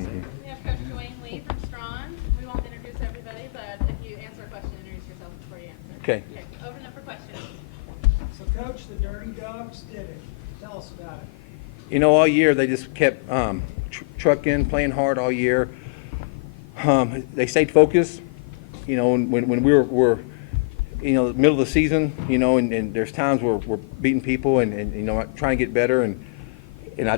We have Coach Dwayne Lee from Strawn. We won't introduce everybody, but if you answer a question, introduce yourself before you answer. Okay. Open up for questions. So, Coach, the Dirty Dogs did it. Tell us about it. You know, all year they just kept trucking, playing hard all year. They stayed focused. You know, when we were you know, the middle of the season, you know, and there's times where we're beating people and you know, trying to get better. And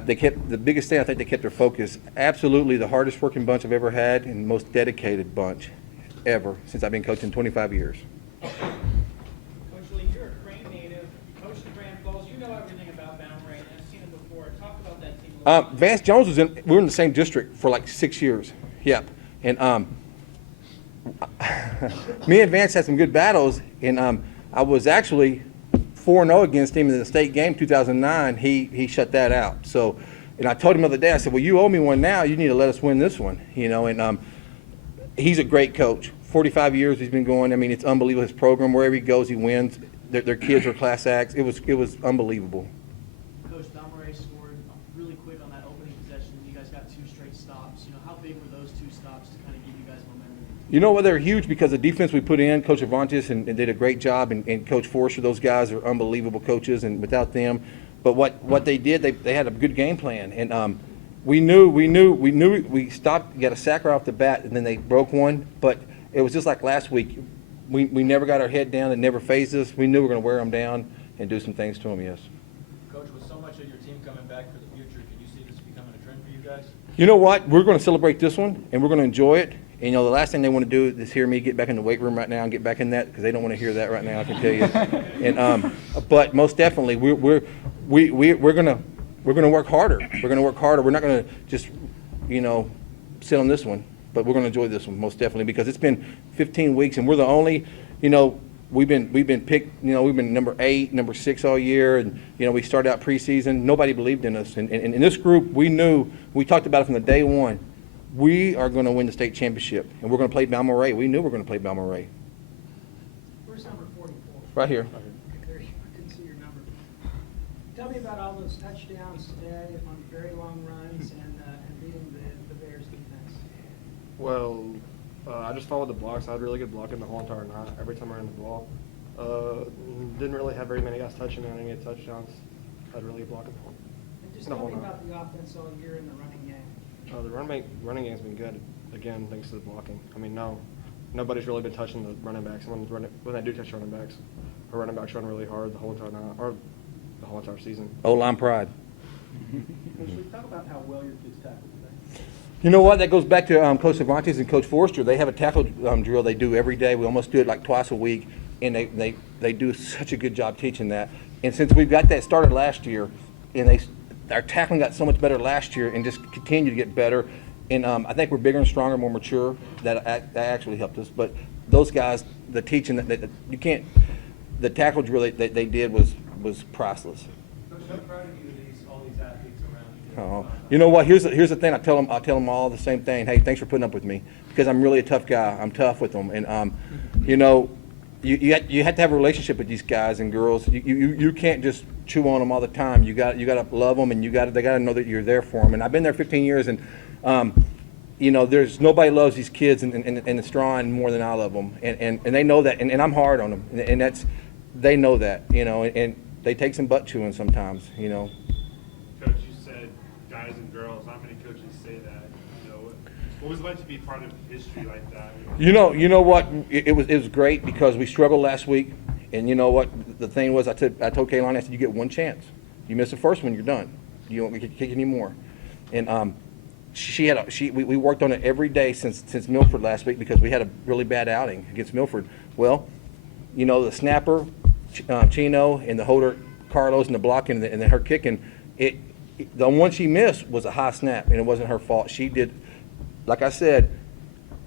they kept, the biggest thing, I think they kept their focus. Absolutely the hardest working bunch I've ever had and most dedicated bunch ever since I've been coaching 25 years. Coach Lee, you're a Crane native. You coached at Grand Falls. You know everything about Balmorhea. I've seen it before. Talk about that team a little bit. Vance Jones was in, we were in the same district for like 6 years. Yep. And me and Vance had some good battles, and I was actually 4-0 against him in the state game 2009. He shut that out. So, and I told him the other day, I said, well, you owe me one now. You need to let us win this one, you know. And he's a great coach. 45 years he's been going. I mean, it's unbelievable. His program, wherever he goes, he wins. Their kids are class acts. It was unbelievable. Coach, Balmorhea scored really quick on that opening possession. You guys got 2 straight stops. You know, how big were those 2 stops to kind of give you guys momentum? You know what? They're huge because the defense we put in, Coach Avantis and did a great job, and Coach Forster, those guys are unbelievable coaches, and without them. But what they did, they had a good game plan, and we knew we stopped, got a sack right off the bat, and then they broke one. But it was just like last week. We never got our head down. It never phased us. We knew we were going to wear them down and do some things to them, yes. Coach, with so much of your team coming back for the future, can you see this becoming a trend for you guys? You know what? We're going to celebrate this one, and we're going to enjoy it. And, you know, the last thing they want to do is hear me get back in the weight room right now and get back in that, because they don't want to hear that right now, I can tell you. And but most definitely, we're going to work harder. We're going to work harder. We're not going to just, you know, sit on this one, but we're going to enjoy this one most definitely, because it's been 15 weeks, and we're the only, you know, we've been picked, you know, we've been number 8, number 6 all year, and you know, we started out preseason. Nobody believed in us, and in this group, we knew, we talked about it from the day one. We are going to win the state championship, and we're going to play Balmorhea. We knew we were going to play Balmorhea. Where's number 44? Right here. There you I couldn't see your number. Tell me about all those touchdowns today on very long runs and beating the Bears defense. Well, I just followed the blocks. I had really good blocking the whole entire night. Every time I ran the ball, didn't really have very many guys touching me on any touchdowns. I had really good blocking the whole. And just the tell whole me night. about the offense all year in the running game. The running game's been good. Again, thanks to the blocking. I mean, nobody's really been touching the running backs. When they do touch running backs, our running backs run really hard the whole entire night, or the whole entire season. O-line pride. Coach, talk about how well your kids tackled today. You know what? That goes back to Coach Cervantes and Coach Forster. They have a tackle drill they do every day. We almost do it like twice a week, and they do such a good job teaching that. And since we've got that started last year, and our tackling got so much better last year and just continued to get better. And I think we're bigger and stronger, more mature. That actually helped us. But those guys, the teaching that you can't, the tackle drill they did was priceless. Coach, how proud of you of all these athletes around you? Oh, you know what? Here's the thing. I tell them all the same thing. Hey, thanks for putting up with me, because I'm really a tough guy. I'm tough with them, and you know, you have to have a relationship with these guys and girls. You can't just chew on them all the time. You got to love them, and they got to know that you're there for them. And I've been there 15 years, and you know, there's nobody loves these kids in the Strawn more than I love them, and they know that, and I'm hard on them, and they know that, you know, and they take some butt chewing sometimes, you know. Coach, you said guys and girls. Not many coaches say that. You know, what was it like to be part of history like that? You know what? It was great, because we struggled last week, and you know what? The thing was, I told Kaylani, I said, you get one chance. You miss the first one, you're done. You won't kick any more. And we worked on it every day since Milford last week, because we had a really bad outing against Milford. Well, you know, the snapper, Chino, and the holder, Carlos, and the blocking, and then her kicking, the one she missed was a high snap, and it wasn't her fault. She did, like I said,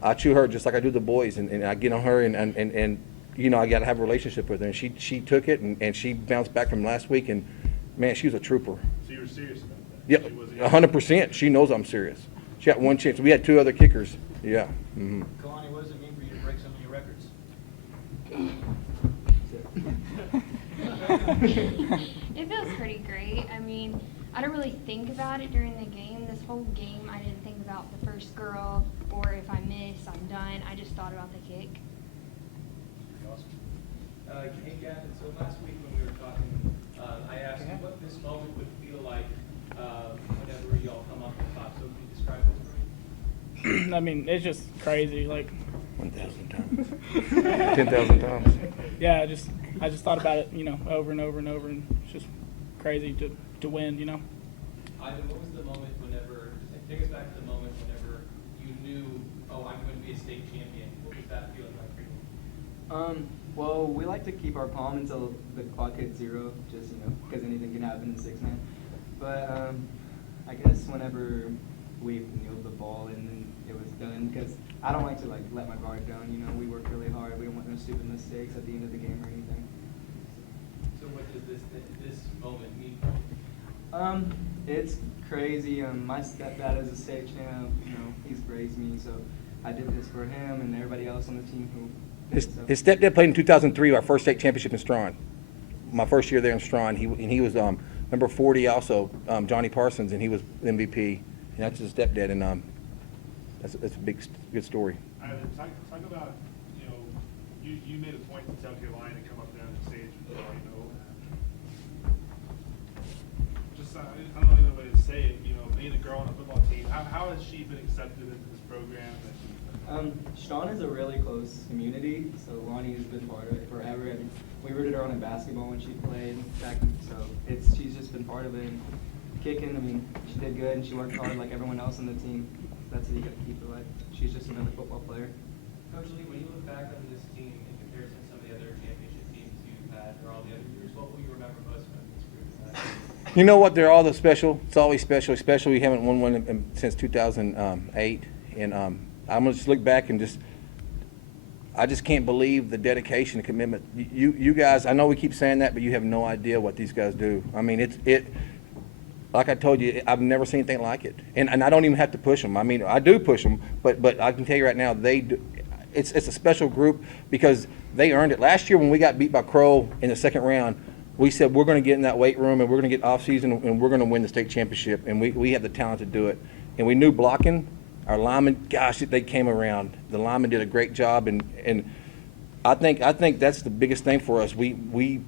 I chew her just like I do the boys, and I get on her, and you know, I got to have a relationship with her. And she took it, and she bounced back from last week, and man, she was a trooper. So you were serious about that? Yeah, 100%. She knows I'm serious. She got one chance. We had 2 other kickers. Yeah. Mm-hmm. Kalani, what does it mean for you to break some of your records? It feels pretty great. I mean, I don't really think about it during the game. This whole game, I didn't think about the first girl or if I miss, I'm done. I just thought about the kick. Hey Gavin, so last week when we were talking, I asked you what this moment would feel like whenever y'all come up the top. So can you describe this for me? I mean, it's just crazy. Like 1,000 times. 10,000 times. yeah, I just thought about it, over and over and over, and it's just crazy to win, Ivan, what was the moment whenever, just take us back to the moment whenever you knew, oh, I'm going to be a state champion. What was that feeling like for you? Well, we like to keep our calm until the clock hits 0, just, because anything can happen in 6-man. But I guess whenever we kneeled the ball and then it was done, because I don't like to let my guard down, we work really hard. We don't want no stupid mistakes at the end of the game or anything. So what does this moment mean? It's crazy. My stepdad is a state champ. He's raised me, so I did this for him and everybody else on the team who. His stepdad played in 2003, our first state championship in Strawn. My first year there in Strawn. He was number 40 also, Johnny Parsons, and he was MVP. And that's his stepdad, and that's a good story. Talk about, you made a point to tell Carolina to come up there on the stage, just, I don't know the way to say it, being a girl on a football team, how has she been accepted into this program? Strawn is a really close community, so Lonnie has been part of it forever. I mean, we rooted her on in basketball when she played back, so she's just been part of it. And kicking, I mean, she did good and she worked hard like everyone else on the team. That's what you got to keep her like. She's just another football player. Coach Lee, when you look back on this team in comparison to some of the other championship teams you've had or all the other years, what will you remember most from this group? You know what? They're all the special. It's always special. Especially we haven't won one since 2008, and I'm gonna just look back and I just can't believe the dedication and commitment. You guys, I know we keep saying that, but you have no idea what these guys do. I mean, it. Like I told you, I've never seen anything like it, and I don't even have to push them. I mean, I do push them, but I can tell you right now, they do. It's a special group because they earned it. Last year when we got beat by Crow in the second round, we said we're going to get in that weight room and we're going to get off season and we're going to win the state championship, and we have the talent to do it. And we knew blocking. Our linemen, gosh, they came around. The linemen did a great job, and I think that's the biggest thing for us. We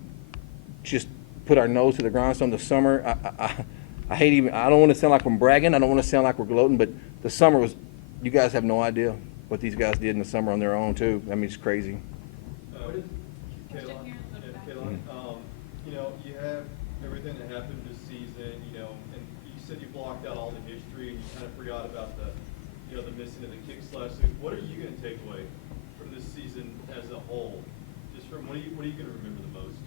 just put our nose to the grindstone. The summer, I don't want to sound like I'm bragging. I don't want to sound like we're gloating, but the summer was, you guys have no idea what these guys did in the summer on their own too. I mean, it's crazy. Kaylon, you have everything that happened this season, and you said you blocked out all the history and you kind of forgot about the missing of the kicks last week. What are you going to take away from this season as a whole? Just from what are you going to remember the most?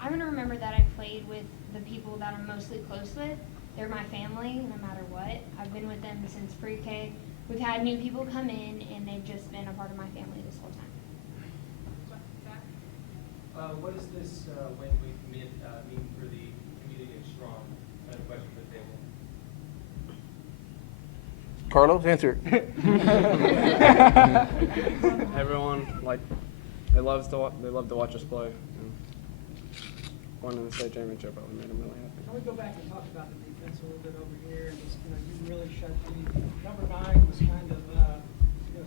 I'm going to remember that I played with the people that I'm mostly close with. They're my family, no matter what. I've been with them since pre-K. We've had new people come in, and they've just been a part of my family this whole time. What does this win week mean for the community of Strawn? Kind of question for the table. Carlos, answer. Everyone they love to watch us play. Winning the state championship, it made them really happy. Can we go back and talk about the defense a little bit over here? And just, you really shut the number 9 was kind of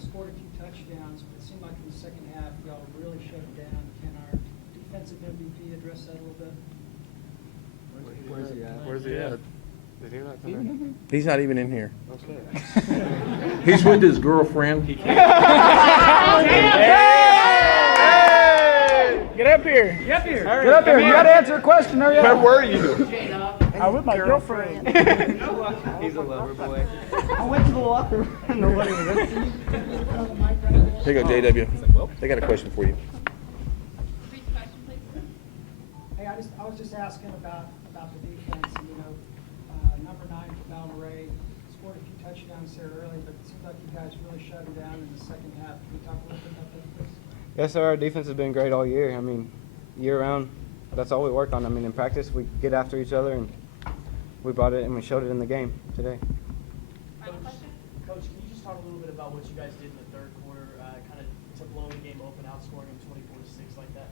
scored a few touchdowns, but it seemed like in the second half y'all really shut it down. Can our defensive MVP address that a little bit? Where's he at? Where's he at? Did he not come in? He's not even in here. Okay. He's with his girlfriend. Get up here. Get up here. Get up here. You got to answer a question. Hurry up. Where were you? I'm with my girlfriend. He's a lover boy. I went to the locker room. Nobody was there. Here you go, JW. They got a question for you. Read the question, please. Hey, I was just asking about the defense. And, number 9, Valmaray, scored a few touchdowns there early, but it seems like you guys really shut him down in the second half. Can you talk a little bit about that, please? Yes, sir. Our defense has been great all year. I mean, year round, that's all we work on. I mean, in practice, we get after each other, and we brought it and we showed it in the game today. Final question? Coach, can you just talk a little bit about what you guys did in the third quarter, kind of to blow the game open, outscoring them 24-6 like that?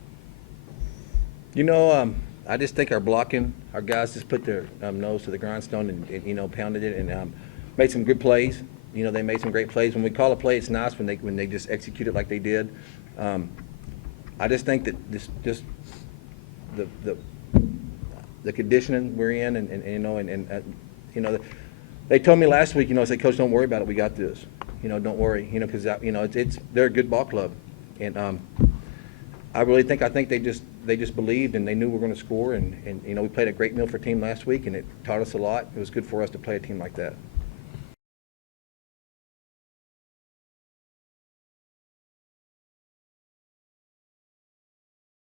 I just think our blocking, our guys just put their nose to the grindstone and, you know, pounded it and made some good plays. You know, they made some great plays. When we call a play, it's nice when they just execute it like they did. I just think that just the conditioning we're in, and you know, you know, they told me last week, you know, say, Coach, don't worry about it. We got this. You know, don't worry. You know, because you know, they're a good ball club, and I think they just believed and they knew we were going to score, and you know, we played a great Milford team last week, and it taught us a lot. It was good for us to play a team like that.